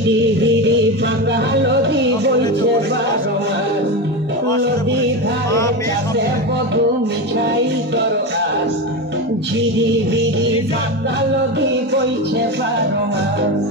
ঝিরি হিরি বাঁকা নদী বইছে বারো মাস, নদী ধারে কাছে বধু মিঠাই করো আস। ঝিরি হিরি বাঁকা নদী বইছে বারো মাস।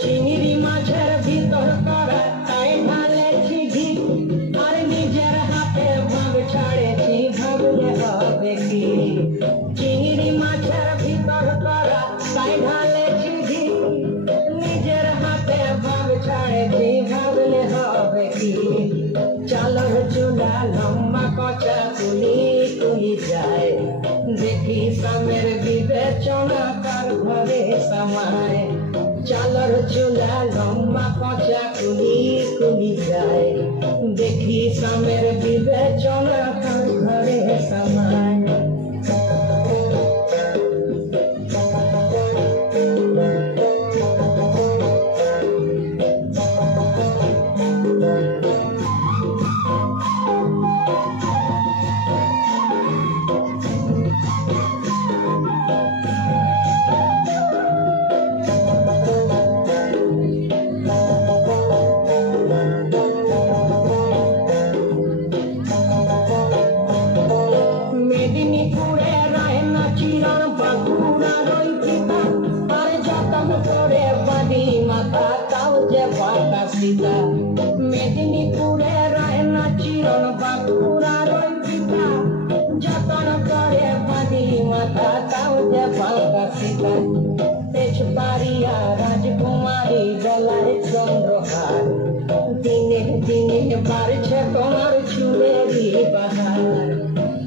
চিংড়ি মাছের ভিতর করা তাই ঢালেছি ঘি, নিজের হাতে ভাগ ছাড়েছি ভাবলে হবে কি। চালর চুলা লম্বা কচা তুলি তুলি যায়, দেখি স্বামীর বিবেচনা কার ঘরে সমায়। চালর চুলা লম্বা কচা তুলি তুলি যায়, দেখি স্বামীর বিবেচনা কার ঘরে সমায়। মেদিনীপুরে রায়না চিরন বাঁকুড়া রইপিতা, আর যতন করে বাড়ি মাথা তাও যে বাঁকা সীতা। মেদিনীপুরে রায়না চিরন বাঁকুড়া রইপিতা, যতন করে বাড়ি মাথা তাও যে বাঁকা সীতা। তেজপাড়িয়া রাজকুমারী গলায় চন্দ্রহার, দিনে দিনে বাড়ছে তোমার চুলেরই বাহার।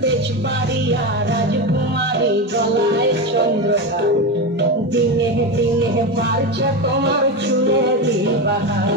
তেজপাড়িয়া রাজকুমারী গলায় চন্দ্রহার, দিনে দিনে বাড়ছে তোমার চুলেরই বাহার।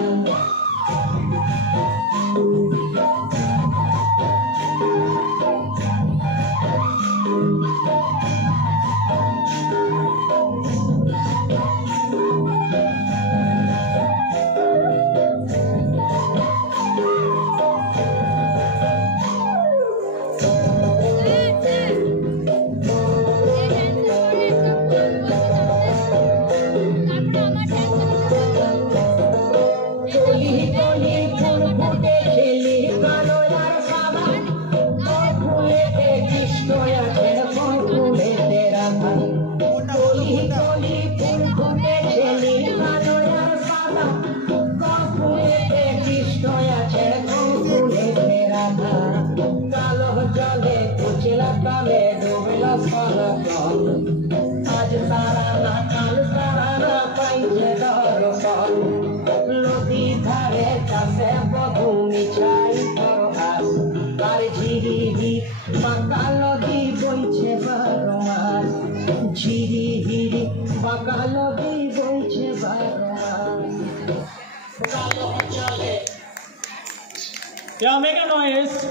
জলে কুচিলা কালে ডুবলা সনকল, আজ তারা না কাল তারা না পাইছে দর্শন। নদী ধারে কাছে বধু মিঠাই করো আস, আর ঝিরি হিরি বাঁকা নদী বইছে বারো মাস। ঝিরি হিরি বাঁকা নদী বইছে বারো মাস। Yeah, make a noise.